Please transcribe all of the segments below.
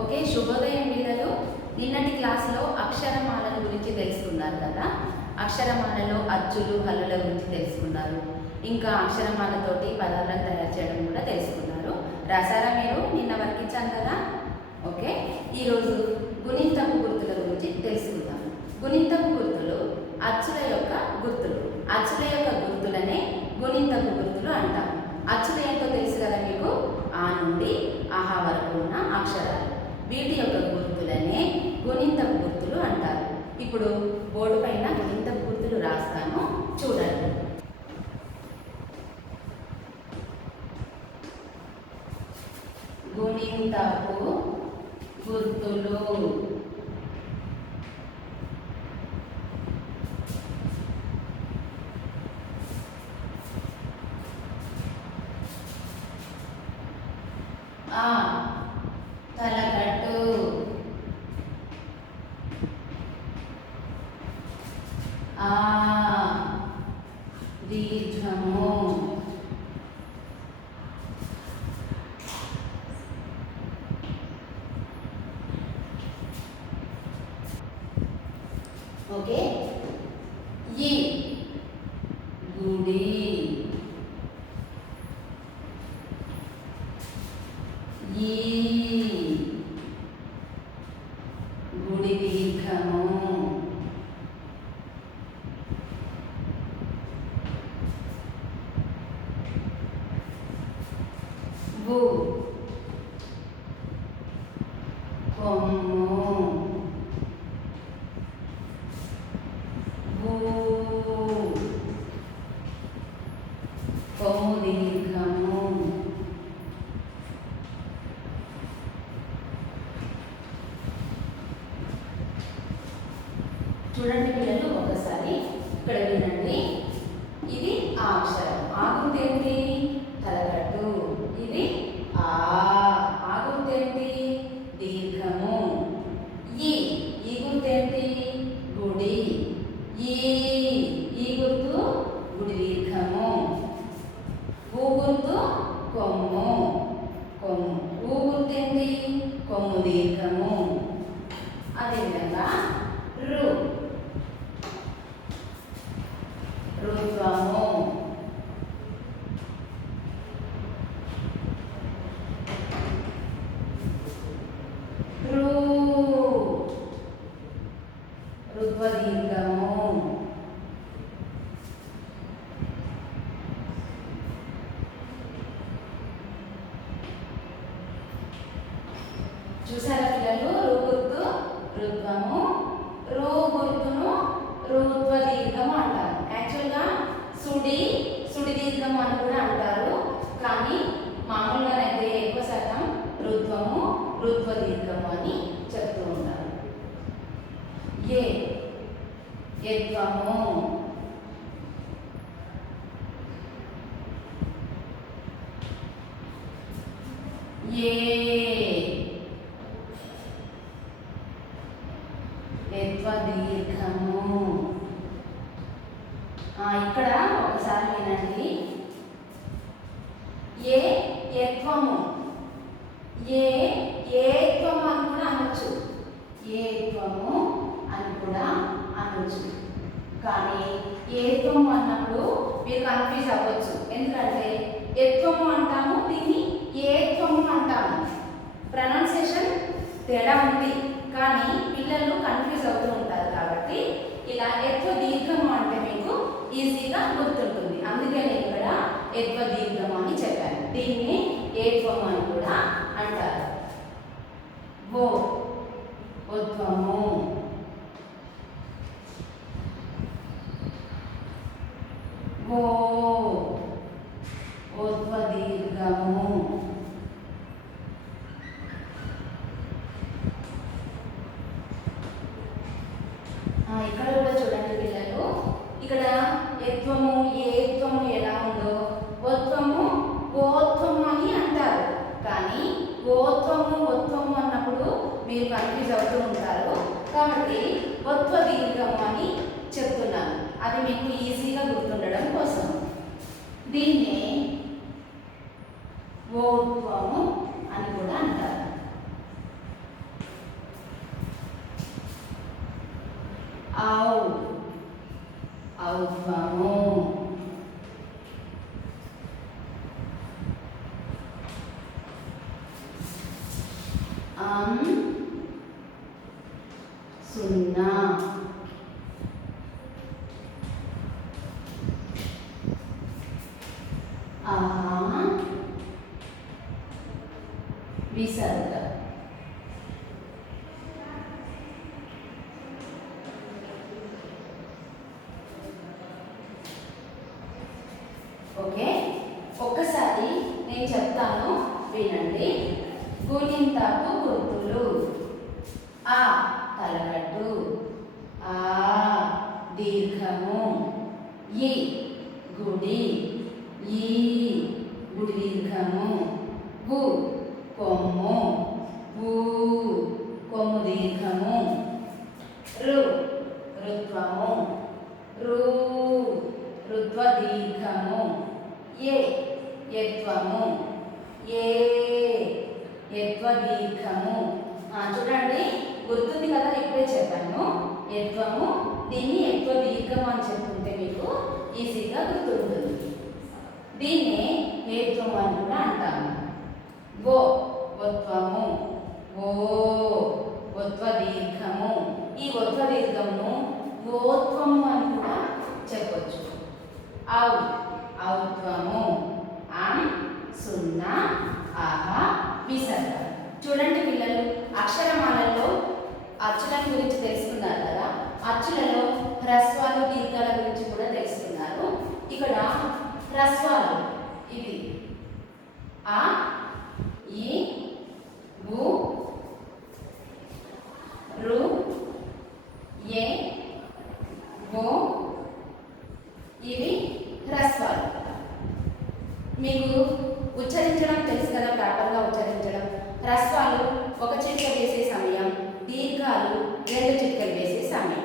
Okay, శుభోదయం పిల్లలు. నిన్నటి క్లాసులో అక్షరమాలల గురించి తెలుసుకున్నారు కదా. అక్షరమాలలో అచ్చులు హల్లుల గురించి తెలుసుకున్నారు. ఇంకా అక్షరమాలతోటి పదాలను తయారు చేయడం కూడా తెలుసుకున్నారు. రాసారా మీరు? నిన్న వర్కించాను కదా. ఓకే, ఈరోజు గుణింతపు గుర్తుల గురించి తెలుసుకుందాం. గుణింతపు గుర్తులు అచ్చుల యొక్క గుర్తులు. అచ్చుల యొక్క గుర్తులనే గుణింతపు గుర్తులు అంటాం. అచ్చులు ఏంటో తెలుసు కదా మీకు. ఆ నుండి ఆహా వరకు ఉన్న అక్షరాలు, వీటి యొక్క గుర్తులనే గుణింతపు గుర్తులు అంటారు. ఇప్పుడు బోర్డు పైన గుణింతపు గుర్తులు రాస్తాను, చూడండి. గుణింతపు గుర్తులు. ఆ తలకట్టు, ఆ దీర్ఘము, ఓకే. ఈ గుడి, ఈ గుడి దీర్ఘము, వు కొమ్ము, కొమ్ము దీర్ఘము, చూడండి పిల్లలు ఒకసారి ఇక్కడ వినండి. ఇది ఆ అక్షరం. ఆ గుర్తేంటి? తలకట్టు. ఇది ఆ గుర్తేంటి? దీర్ఘము. ఈ గుర్తేంటి? గుడి. ఈ గుర్తు గుడి దీర్ఘము. ఊ గుర్తు కొమ్ము. ఊ గుర్తేంటి? కొమ్ము దీర్ఘము. అదేవిధంగా రుద్వము, రుద్వ దీర్ఘము, చూసారా పిల్లలు? రు గుర్తు రుద్వము, రు గుర్తును రుద్వ దీర్ఘము అంటారు. యాక్చువల్గా సుడి దీర్ఘము అని కూడా అంటారు, కానీ మామూలుగానైతే ఎక్కువ శాతం రుద్వము రుద్వ దీర్ఘము అని చెప్తూ ఉంటారు. ఎత్వము, ఎత్వ దీర్ఘము. ఇక్కడ ఒకసారి వినండి. ఏత్వము, ఏత్వము అని కూడా అనొచ్చు. ఏత్వము అని కూడా అనొచ్చు, కానీ ఏత్వము అన్నప్పుడు మీరు కన్ఫ్యూజ్ అవ్వచ్చు. ఎందుకంటే ఎత్వము అంటాము, దీన్ని ఏత్వము అంటాము. ప్రొనౌన్సియేషన్ తేడా ఉంది, కానీ పిల్లలు కన్ఫ్యూజ్ అవుతూ ఉంటారు. కాబట్టి ఇలా ఎత్వ దీర్ఘము అంటే మీకు ఈజీగా గుర్తుంటుంది. అందుకే నేను ఇక్కడ ఎత్వ దీర్ఘము అని చెప్పాను. దీన్ని ఏత్వము అని కూడా అంటారు. ఉద్వము, ఉద్వ దీర్ఘము, ఇక్కడ కూడా చూడండి పిల్లలు. ఇక్కడ ఎత్వము ఏత్వము ఎలా ఉందో ఒత్వము గోత్వము అని అంటారు, కానీ గోత్వము ఒత్వము అన్నప్పుడు మీరు కన్ఫ్యూజ్ అవుతూ ఉంటారు. కాబట్టి ఒత్వ దీర్ఘము అని చెప్తున్నాను, అది మీకు ఈజీగా గుర్తుండడం కోసం. దీన్ని ఓత్వము అని కూడా అంటారు. అం సున్నా ఆహా విసర్గ ఓకే ఒక్కసారి నేను చెప్తాను వినండి. గుణింతపు గుర్తులు ఆ తలకట్టు, ఆ దీర్ఘము, ఈ గుడి, ఈ గుడి దీర్ఘము, గు కొమ్ము, ఊ కొమ్ము దీర్ఘము, రు రుత్వము, రు రుత్వ దీర్ఘము, ఏ యత్వము, ఏ యత్వ దీర్ఘము. చూడండి గుర్తుంది కదా, ఇప్పుడే చెప్పాను యత్వము. దీన్ని యత్వ దీర్ఘము అని చెప్పుకుంటే మీకు ఈజీగా గుర్తుంటుంది. దీన్నే హేత్వము అని కూడా అంటాము. ఓ ఒత్వము, ఓ ఒత్వ దీర్ఘము. ఈ ఒత్వ దీర్ఘమును ఓత్వము అని కూడా చెప్పొచ్చు. ఔ ఔత్వము, అం సున్నా ఆహ విసర్గ. చూడండి పిల్లలు, అక్షరమాలలో అచ్చుల గురించి తెలుసుకున్నారు కదా. అచ్చులలో హ్రస్వాలు దీర్ఘాల గురించి కూడా తెలుసుకున్నారు. ఇక్కడ హ్రస్వాలు ఇది ఆ ఈ ఊ రు ఏ ఓ ఇవి హ్రస్వాలు. మీకు ఉచ్చరించడం తెలుసు కదా, ప్రాపర్గా ఉచ్చరించడం. హ్రస్వాలు ఒక చిట్క వేసే సమయం, దీర్ఘాలు 2 చిట్కలు వేసే సమయం.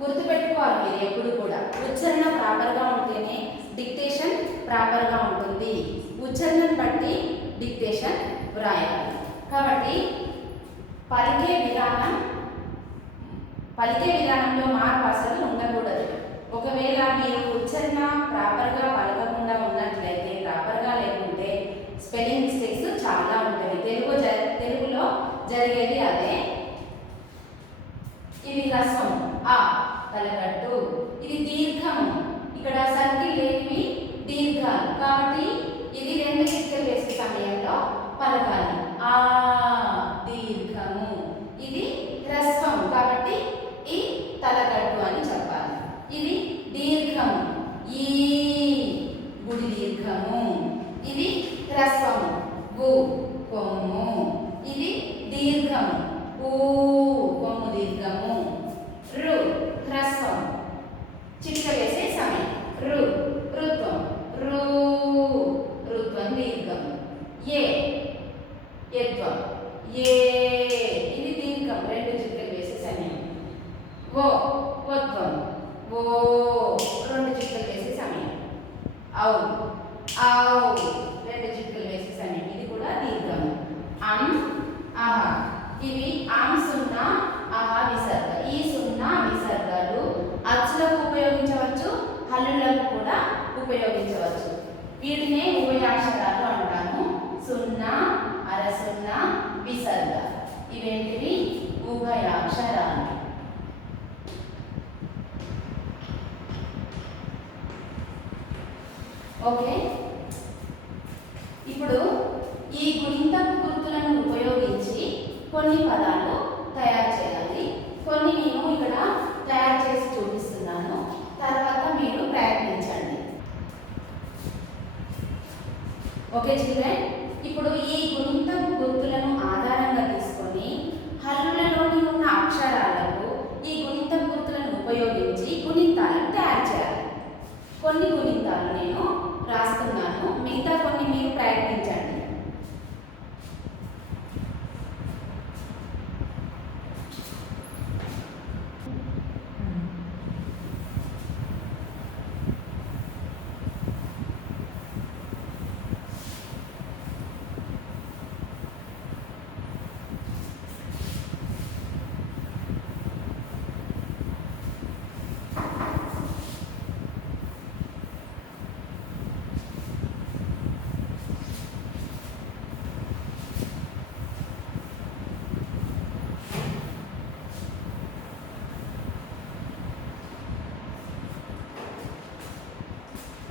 గుర్తుపెట్టుకోవాలి మీరు ఎప్పుడు కూడా. ఉచ్చారణ ప్రాపర్గా ఉంటేనే డిక్టేషన్ ప్రాపర్గా ఉంటుంది. ఉచ్చారణను బట్టి డిక్టేషన్ వ్రాయాలి. కాబట్టి పలికే విధానంలో మార్పు అసలు ఉండకూడదు. ఒకవేళ మీరు ఉచ్చారణ ప్రాపర్గా పలకకుండా ఉన్నట్లయితే, ప్రాపర్గా లేకుంటే స్పెల్లింగ్ మిస్టేక్స్ చాలా ఉంటాయి. తెలుగులో జరిగేది అదే. ఇది హ్రస్వం ఆ తలకట్టు, ఇది దీర్ఘము. ఇక్కడ సర్కిల్ లేనివి దీర్ఘాలు కాబట్టి ఇది 2 చిట్కలు వేసే సమయంలో పలకాలి. ఆ దీర్ఘము. ఇది హ్రస్వం కాబట్టి ఈ తలకట్టు అని చెప్పాలి. ఇది దీర్ఘము, ఈ గుడి దీర్ఘము. ఇది హ్రస్వము, గు కొమ్ము. ఇది దీర్ఘము, ఊ కొమ్ము దీర్ఘము. రు హ్రస్వం, చిట్క వేసే సమయం. రు రుత్వం, రు రుత్వం దీర్ఘము. ఏ యత్వం, ఏ ఇది దీర్ఘం, 2 చిట్కలు వేసే సమయం. ఓ వత్వం, ఓ 2 చిట్కలు వేసే సమయం. ఔ ఔ 2 చిట్కలు వేసే సమయం. ఇది కూడా దీర్ఘము. అం ఆహ, ఇవి ఆం సున్నా ఆహ విసర్గ. ఈ సున్నా విసర్గాలు అచ్చులకు ఉపయోగించవచ్చు, హల్లులకు కూడా ఉపయోగించవచ్చు. వీటినే ఉభయాక్షరాలు అంటాము. సున్నా, అరసున్నా, విసర్గ. ఇవేంటివి? ఉభయాక్షరాలు. ఓకే, ఇప్పుడు ఈ గుణింతపు గుర్తులను ఉపయోగించి కొన్ని పదాలు తయారు చేయాలి. కొన్ని నేను ఇక్కడ తయారు చేసి చూపిస్తున్నాను, తర్వాత మీరు ప్రయత్నించండి. ఓకే చిల్డ్రన్, ఇప్పుడు ఈ గుణింతపు గుర్తులను ఆధారంగా తీసుకొని హల్లులలోని ఉన్న అక్షరాలకు ఈ గుణింతపు గుర్తులను ఉపయోగించి గుణింతాలను తయారు చేయాలి. కొన్ని గుణింతాలు నేను రాస్తున్నాను, మిగతా కొన్ని మీరు ప్రయత్నించండి.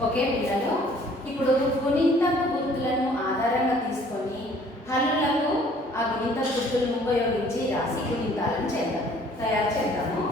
ఓకే పిల్లలు, ఇప్పుడు గుణింతపు గుర్తులను ఆధారంగా తీసుకొని హల్లులకు ఆ గుణింత గుర్తులను ఉపయోగించి రాసి గుణింతాలను తయారు చేద్దాము.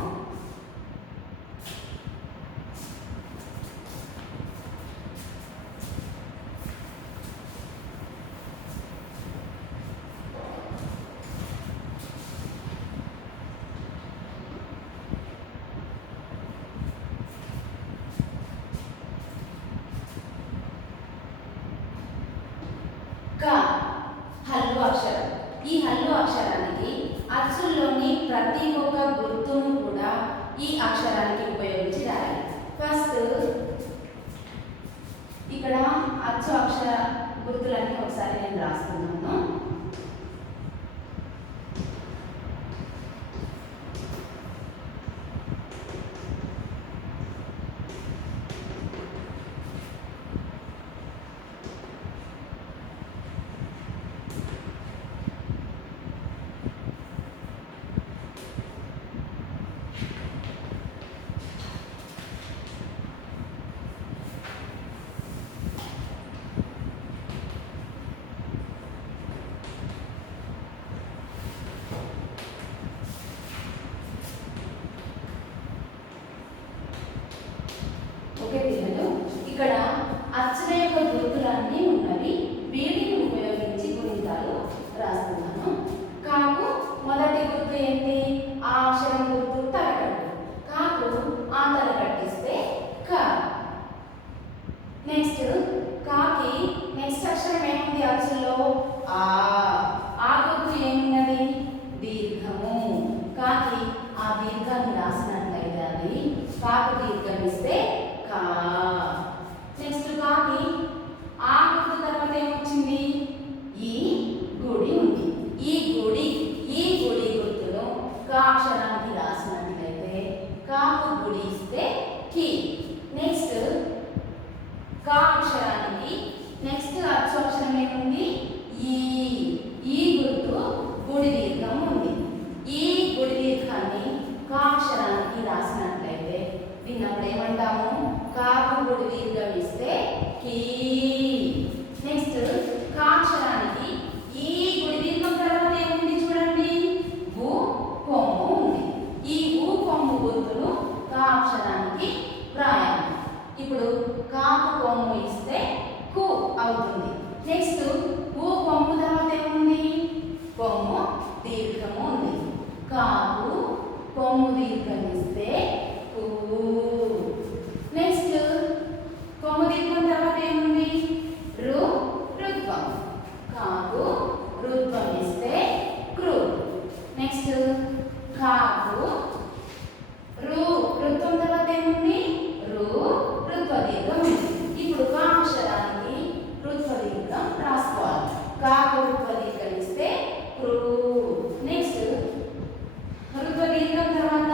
హల్లు అక్షరం. ఈ హల్లు అక్షరానికి అచ్చుల్లోని ప్రతి ఒక్క గుర్తును కూడా ఈ అక్షరానికి ఉపయోగించి రాయాలి. ఫస్ట్ ఇక్కడ అచ్చు అక్షర గుర్తులన్నీ ఒకసారి నేను రాస్తున్నాను. ఓకే పిల్లలు, ఇక్కడ అచ్చుల యొక్క గుర్తులన్నీ ఉన్నవి. వీటిని ఉపయోగించి గుణింతాలు రాస్తున్నాను. కాకు మొదటి గుర్తు ఏంటి? ఆ అక్షరం గుర్తు తలకట్టు. కాకు ఆ తలకట్టిస్తే క. నెక్స్ట్ కాకి నెక్స్ట్ అక్షరం ఏముంది అచ్చులో? ఆ. ఆ గుర్తు ఏమున్నది? దీర్ఘము. కాకి ఆ దీర్ఘాన్ని రాసినట్లయితే అది కాకు దీర్ఘం ఇస్తే కా. నెక్స్ట్ కాకి ఆ గుర్తు తర్వాత ఏమొచ్చింది? ఈ గుడి ఉంది. ఈ గుడి గుర్తును కా అక్షరానికి రాసినట్లయితే కాకు గుడి ఇస్తే కి. నెక్స్ట్ కా అక్షరానికి నెక్స్ట్ అచ్చు అక్షరం ఏముంది? ఈ గుర్తు గుడి దీర్ఘం ఉంది. ఈ గుడి దీర్ఘాన్ని కా అక్షరానికి రాసినట్లయితే దీన్నప్పుడు ఏమంటాము? కాకు గుడి దీర్ఘం ఇస్తే కీ. నెక్స్ట్ కా అక్షరానికి ఈ గుడి దీర్ఘం తర్వాత ఏముంది చూడండి? ఊ కొమ్ము ఉంది. ఈ ఊ కొమ్ము గుర్తును కా అక్షరానికి రాయాలి. ఇప్పుడు కాకు కొమ్ము ఇస్తే కు అవుతుంది. నెక్స్ట్ ఊ కొమ్ము తర్వాత ఏముంది? కొమ్ము దీర్ఘము ఉంది. కాకు కొమ్ము దీర్ఘం ఇస్తే కు. నెక్స్ట్ కొమ్ము దీర్ఘం తర్వాత ఏముంది? రుత్వం. కాకు రుత్వం ఇస్తే క్రు. నెక్స్ట్ కాకు రుత్వం తర్వాత ఏముంది? రుత్వ దీర్ఘం ఉంది. ఇప్పుడు కా అక్షరానికి రుత్వ దీర్ఘం రాసుకోవాలి. కాకు రుత్వ దీర్ఘం ఇస్తే క్రు. నెక్స్ట్ రుత్వ దీర్ఘం తర్వాత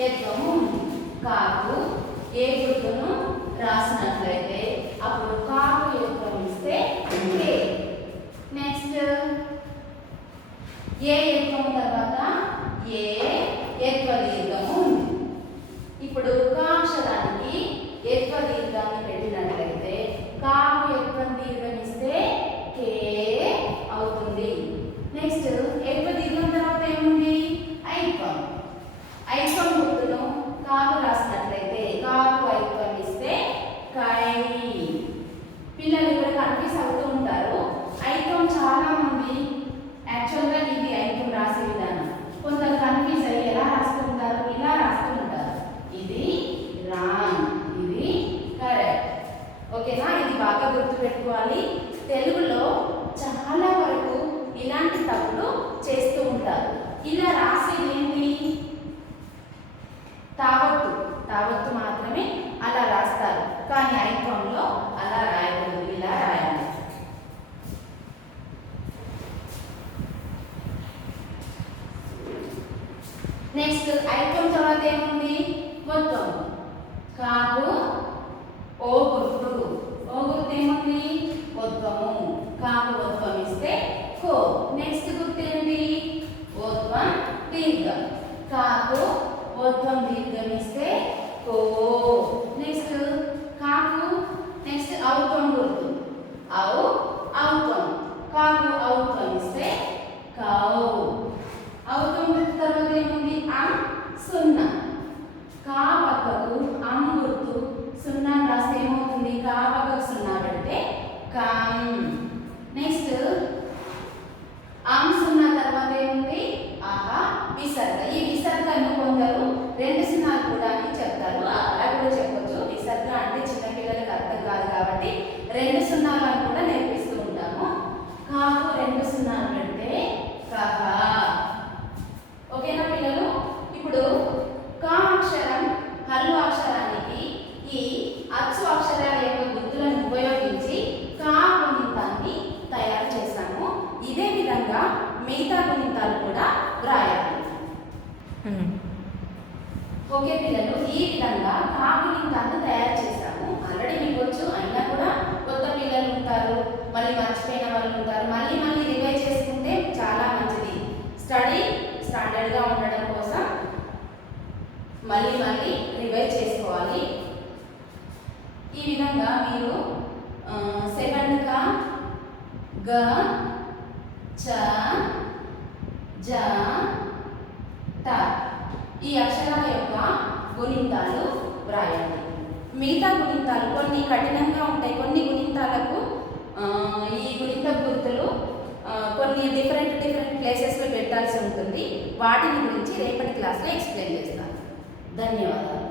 యత్వము ఉంది. కాకు ఏ గుర్తును రాసినట్లయితే అప్పుడు కాకు యత్వం ఇస్తే కే. నెక్స్ట్ ఏ యత్వం తర్వాత యత్వ దీర్ఘము ఉంది. ఇప్పుడు కా అక్షరానికి యత్వ దీర్ఘాన్ని పెట్టినట్లయితే కాకు యత్వం దీర్ఘం ఇస్తే కే అవుతుంది. నెక్స్ట్ యత్వ దీర్ఘం తర్వాత ఏముంది? ఐత్వం. ఐత్వం గుర్తును కాకు రాసినట్లయితే కాకు ఐత్వం ఇస్తే కై. పిల్లలు ఇక్కడ కన్ఫ్యూజ్ అవుతూ ఉంటారు. ఐత్వం చాలా మంది యాక్చువల్గా ఇది ఐత్వం రాసే విధానం. కొందరు కన్ఫ్యూజ్ అయ్యి ఎలా రాస్తుంటారు? ఇలా రాస్తూ ఉంటారు. ఇది రాంగ్, ఇది కరెక్ట్. ఓకేనా? ఇది బాగా గుర్తుపెట్టుకోవాలి. తెలుగులో చాలా వరకు ఇలాంటి తప్పులు చేస్తూ ఉంటారు. ఇలా రాసేది ఏంటి? తావత్తు మాత్రమే అలా రాస్తారు. కానీ ఐత్వంలో అలా రాయకూడదు, ఇలా రాయాలి. నెక్స్ట్ ఐత్వం తర్వాత ఏముంది? ఒత్వం. కాకు ఓ గుర్తు ఏముంది? ఒత్వము. కాకు ఒత్వం ఇస్తే కో. నెక్స్ట్ గుర్తు ఏంటి? ఒత్వం దీర్ఘం. కాకు ఒత్వం దీర్ఘం ఇస్తే కో. నెక్స్ట్ కాకు నెక్స్ట్ అవుతో గుర్తు అవుతో కాకు అవుతో ఇస్తే కౌ అవుతో గుర్తు తర్వాత ఏముంది సున్నా కా పక్కకు గుర్తు సున్నా రాస్తే ఏమవుతుంది కా పక్కకు సున్నా పెడితే కం నెక్స్ట్ సున్నా తర్వాత ఏముంది విసర్గ ఈ విసర్గను కొందరు రెండు సున్నాలు కూడా అని చెప్తారు అలా కూడా చెప్పొచ్చు విసర్గ అంటే చిన్నపిల్లలకు అర్థం కాదు కాబట్టి రెండు సున్నాలు అని కూడా నేర్పిస్తూ ఉంటాము కాకు రెండు సున్నాలు పెడితే కహ ఓకేనా పిల్లలు ఇప్పుడు కా అక్షరం హల్లు అక్షరానికి ఈ అచ్చు అక్షరాల యొక్క గుర్తులను ఉపయోగించి కా గుణితాన్ని తయారు చేస్తాము ఇదే విధంగా మిగతా గుణితాలు కూడా వ్రాయాలి ఓకే పిల్లలు ఈ విధంగా కా గుణితాన్ని తయారు చేస్తాము ఆల్రెడీ మీకు వచ్చు అయినా కూడా కొత్త పిల్లలు ఉంటారు మళ్ళీ మర్చిపోయిన వాళ్ళు ఉంటారు మళ్ళీ మళ్ళీ రివైజ్ చేసుకుంటే చాలా మంచిది స్టడీ స్టాండర్డ్గా ఉండడం కోసం మళ్ళీ మళ్ళీ రివైజ్ చేసుకోవాలి ఈ విధంగా మీరు సెకండ్ కా గ చ జ ట ఈ అక్షరాల యొక్క గుణింతాలు వ్రాయండి మిగతా గుణింతాలు కొన్ని కఠినంగా ఉంటాయి కొన్ని గుణింతాలకు ఈ గుణింత గుర్తులు కొన్ని డిఫరెంట్ ప్లేసెస్లో పెట్టాల్సి ఉంటుంది వాటిని గురించి రేపటి క్లాస్లో ఎక్స్ప్లెయిన్ చేస్తాను ధన్యవాదాలు